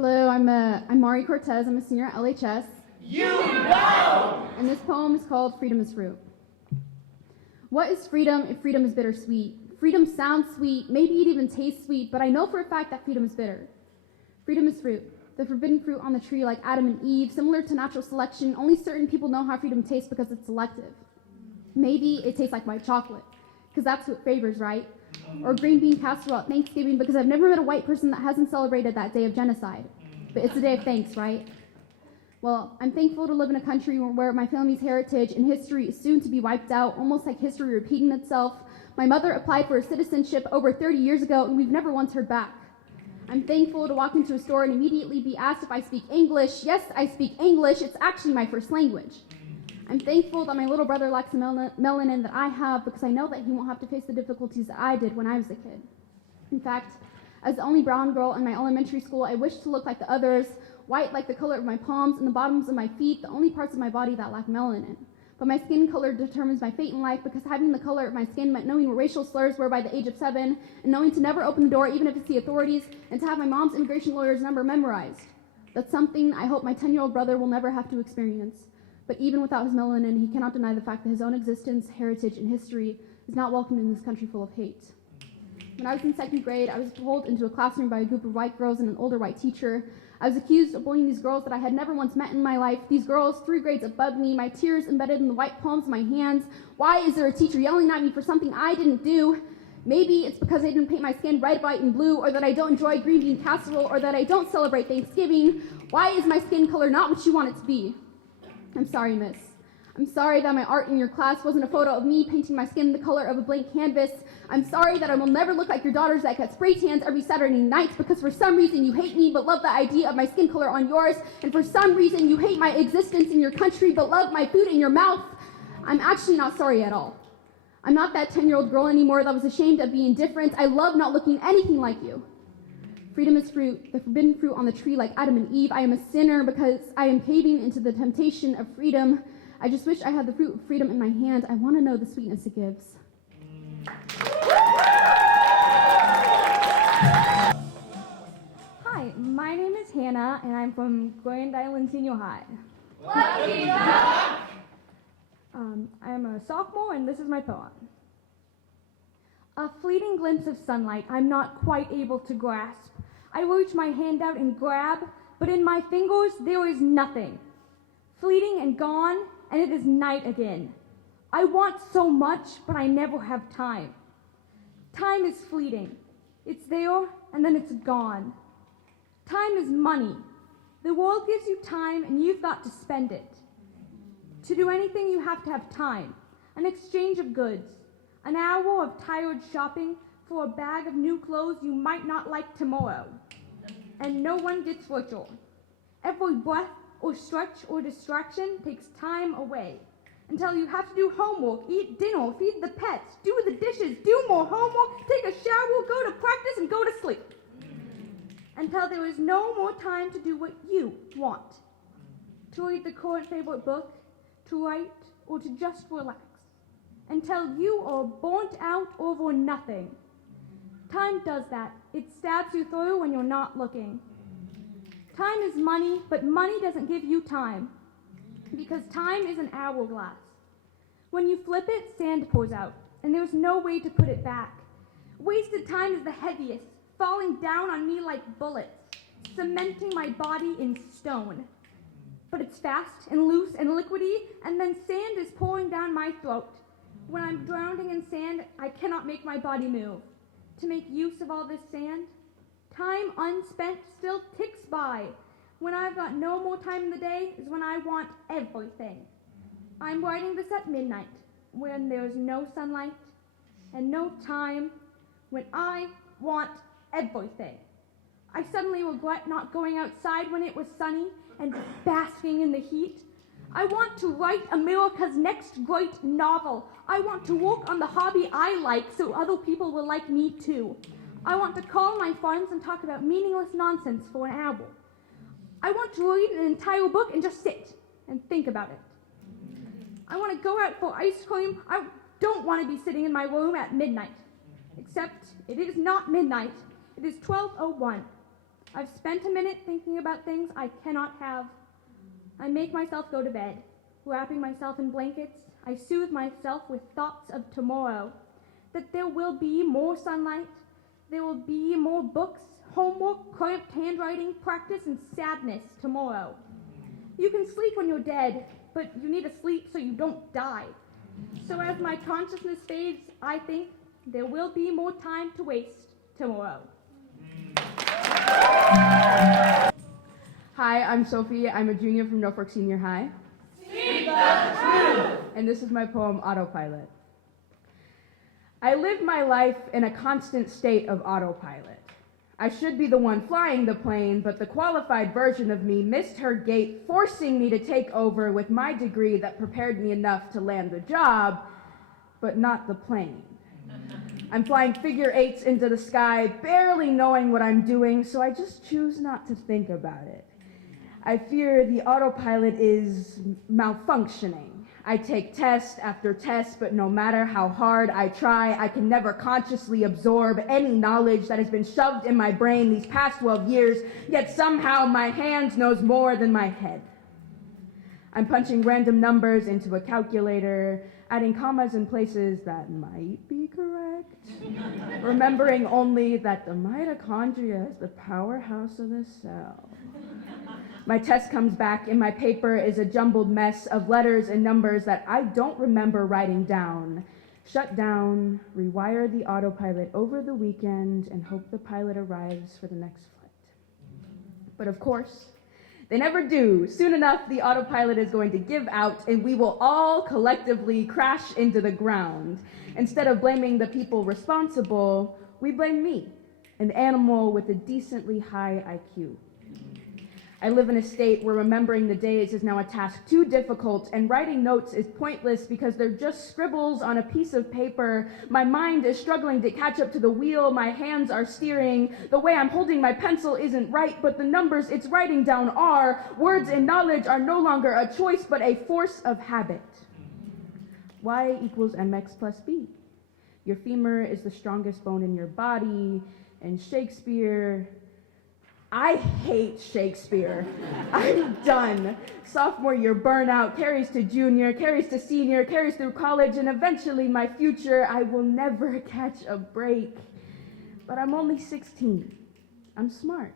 Hello, I'm Mari Cortez. I'm a senior at LHS. You know! And this poem is called Freedom is Fruit. What is freedom if freedom is bittersweet? Freedom sounds sweet, maybe it even tastes sweet, but I know for a fact that freedom is bitter. Freedom is fruit, the forbidden fruit on the tree like Adam and Eve, similar to natural selection. Only certain people know how freedom tastes because it's selective. Maybe it tastes like white chocolate, because that's what favors, right? Or green bean casserole at Thanksgiving, because I've never met a white person that hasn't celebrated that day of genocide. But it's a day of thanks, right? Well, I'm thankful to live in a country where my family's heritage and history is soon to be wiped out, almost like history repeating itself. My mother applied for citizenship over 30 years ago, and we've never once heard back. I'm thankful to walk into a store and immediately be asked if I speak English. Yes, I speak English. It's actually my first language. I'm thankful that my little brother lacks the melanin that I have because I know that he won't have to face the difficulties that I did when I was a kid. In fact, as the only brown girl in my elementary school, I wish to look like the others, white like the color of my palms and the bottoms of my feet, the only parts of my body that lack melanin. But my skin color determines my fate in life because having the color of my skin meant knowing what racial slurs were by the age of 7 and knowing to never open the door even if it's the authorities and to have my mom's immigration lawyer's number memorized. That's something I hope my 10-year-old brother will never have to experience. But even without his melanin, he cannot deny the fact that his own existence, heritage, and history is not welcomed in this country full of hate. When I was in 2nd grade, I was pulled into a classroom by a group of white girls and an older white teacher. I was accused of bullying these girls that I had never once met in my life. These girls, 3 grades above me, my tears embedded in the white palms of my hands. Why is there a teacher yelling at me for something I didn't do? Maybe it's because I didn't paint my skin red, white, and blue, or that I don't enjoy green bean casserole, or that I don't celebrate Thanksgiving. Why is my skin color not what you want it to be? I'm sorry, miss. I'm sorry that my art in your class wasn't a photo of me painting my skin the color of a blank canvas. I'm sorry that I will never look like your daughters that get spray tans every Saturday night because for some reason you hate me but love the idea of my skin color on yours, and for some reason you hate my existence in your country but love my food in your mouth. I'm actually not sorry at all. I'm not that 10-year-old girl anymore that was ashamed of being different. I love not looking anything like you. Freedom is fruit, the forbidden fruit on the tree like Adam and Eve. I am a sinner because I am caving into the temptation of freedom. I just wish I had the fruit of freedom in my hand. I want to know the sweetness it gives. Hi, my name is Hannah, and I'm from Grand Island Senior High. Lucky duck! I'm a sophomore, and this is my poem. A fleeting glimpse of sunlight I'm not quite able to grasp. I reach my hand out and grab, but in my fingers there is nothing. Fleeting and gone, and it is night again. I want so much, but I never have time. Time is fleeting. It's there, and then it's gone. Time is money. The world gives you time, and you've got to spend it. To do anything, you have to have time, an exchange of goods, an hour of tired shopping for a bag of new clothes you might not like tomorrow. And no one gets virtual. Every breath or stretch or distraction takes time away until you have to do homework, eat dinner, feed the pets, do the dishes, do more homework, take a shower, go to practice, and go to sleep. Until there is no more time to do what you want. To read the current favorite book, to write, or to just relax. Until you are burnt out over nothing. Time does that. It stabs you through when you're not looking. Time is money, but money doesn't give you time. Because time is an hourglass. When you flip it, sand pours out, and there's no way to put it back. Wasted time is the heaviest, falling down on me like bullets, cementing my body in stone. But it's fast and loose and liquidy, and then sand is pouring down my throat. When I'm drowning in sand, I cannot make my body move. To make use of all this sand, time unspent still ticks by. When I've got no more time in the day is when I want everything. I'm writing this at midnight, when there's no sunlight and no time, when I want everything. I suddenly regret not going outside when it was sunny and basking in the heat. I want to write America's next great novel. I want to work on the hobby I like so other people will like me too. I want to call my friends and talk about meaningless nonsense for an hour. I want to read an entire book and just sit and think about it. I want to go out for ice cream. I don't want to be sitting in my room at midnight. Except it is not midnight. It is 12:01. I've spent a minute thinking about things I cannot have. I make myself go to bed. Wrapping myself in blankets, I soothe myself with thoughts of tomorrow. That there will be more sunlight, there will be more books, homework, cramped handwriting, practice, and sadness tomorrow. You can sleep when you're dead, but you need to sleep so you don't die. So as my consciousness fades, I think there will be more time to waste tomorrow. Hi, I'm Sophie. I'm a junior from Norfolk Senior High. Speak the truth! And this is my poem, Autopilot. I live my life in a constant state of autopilot. I should be the one flying the plane, but the qualified version of me missed her gate, forcing me to take over with my degree that prepared me enough to land the job, but not the plane. I'm flying figure eights into the sky, barely knowing what I'm doing, so I just choose not to think about it. I fear the autopilot is malfunctioning. I take test after test, but no matter how hard I try, I can never consciously absorb any knowledge that has been shoved in my brain these past 12 years, yet somehow my hand knows more than my head. I'm punching random numbers into a calculator, adding commas in places that might be correct, remembering only that the mitochondria is the powerhouse of the cell. My test comes back, and my paper is a jumbled mess of letters and numbers that I don't remember writing down. Shut down, rewire the autopilot over the weekend, and hope the pilot arrives for the next flight. But of course, they never do. Soon enough, the autopilot is going to give out, and we will all collectively crash into the ground. Instead of blaming the people responsible, we blame me, an animal with a decently high IQ. I live in a state where remembering the days is now a task too difficult, and writing notes is pointless because they're just scribbles on a piece of paper. My mind is struggling to catch up to the wheel. My hands are steering. The way I'm holding my pencil isn't right, but the numbers it's writing down are. Words and knowledge are no longer a choice, but a force of habit. Y equals mx plus b. Your femur is the strongest bone in your body, and Shakespeare... I hate Shakespeare. I'm done. Sophomore year burnout carries to junior, carries to senior, carries through college, and eventually my future. I will never catch a break. But I'm only 16. I'm smart.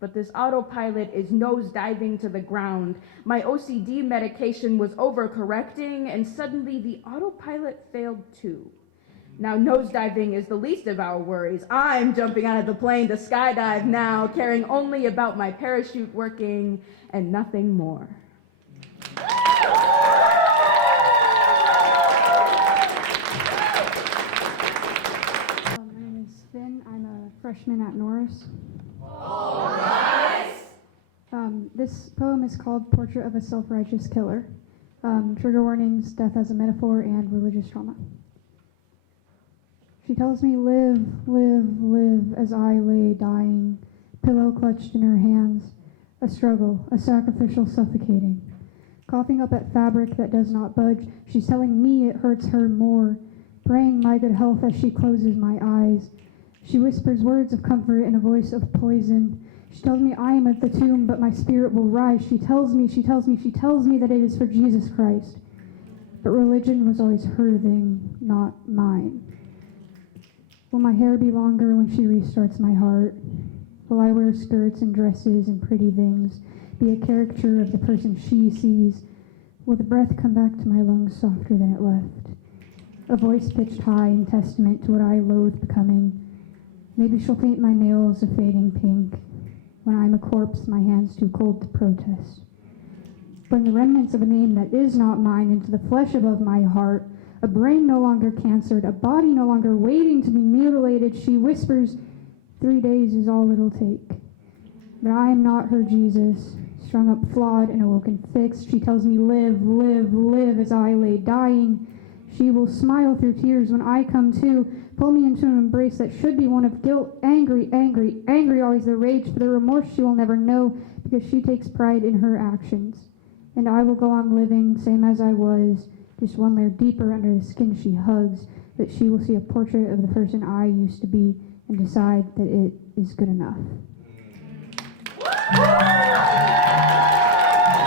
But this autopilot is nosediving to the ground. My OCD medication was overcorrecting, and suddenly the autopilot failed too. Now, nosediving is the least of our worries. I'm jumping out of the plane to skydive now, caring only about my parachute working and nothing more. My name is Finn. I'm a freshman at Norris. All rise! This poem is called Portrait of a Self-Righteous Killer. Trigger warnings, death as a metaphor, and religious trauma. She tells me, live, live, live, as I lay dying, pillow clutched in her hands, a struggle, a sacrificial suffocating. Coughing up at fabric that does not budge, she's telling me it hurts her more, praying my good health as she closes my eyes. She whispers words of comfort in a voice of poison. She tells me I am at the tomb, but my spirit will rise. She tells me that it is for Jesus Christ. But religion was always her thing, not mine. Will my hair be longer when she restarts my heart? Will I wear skirts and dresses and pretty things, be a caricature of the person she sees? Will the breath come back to my lungs softer than it left? A voice pitched high in testament to what I loathe becoming. Maybe she'll paint my nails a fading pink. When I'm a corpse, my hands too cold to protest. Bring the remnants of a name that is not mine into the flesh above my heart. A brain no longer cancered, a body no longer waiting to be mutilated. She whispers, 3 days is all it'll take. But I am not her Jesus, strung up flawed and awoken fixed. She tells me, live, live, live, as I lay dying. She will smile through tears when I come to, pull me into an embrace that should be one of guilt. Angry, angry, angry, always the rage for the remorse she will never know, because she takes pride in her actions. And I will go on living, same as I was, just one layer deeper under the skin she hugs, that she will see a portrait of the person I used to be and decide that it is good enough.